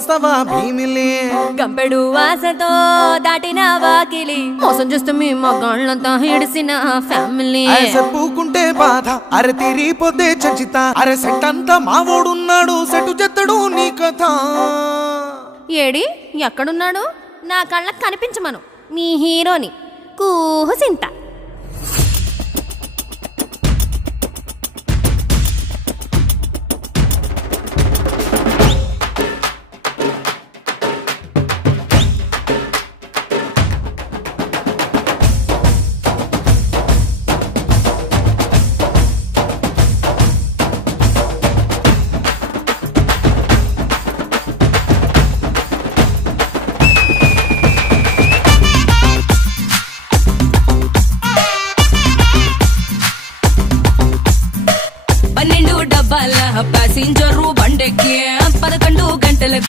వస్తావా భీమిలి గంపెడు ఆశతో దాటిన వాకిలి మోసం చేస్తూ మీ మగాళ్ళంతా ఇడిసిన ఫ్యామిలీ చెప్పుకుంటే బాధ అరే తీరిపోతే చంచిత అరే సెట్ అంతా మావోడున్నాడు సెటు చెత్తడు నీ కథ ఏడి ఎక్కడున్నాడు నా కళ్ళకు కనిపించమను మీ హీరోని కూహు సింత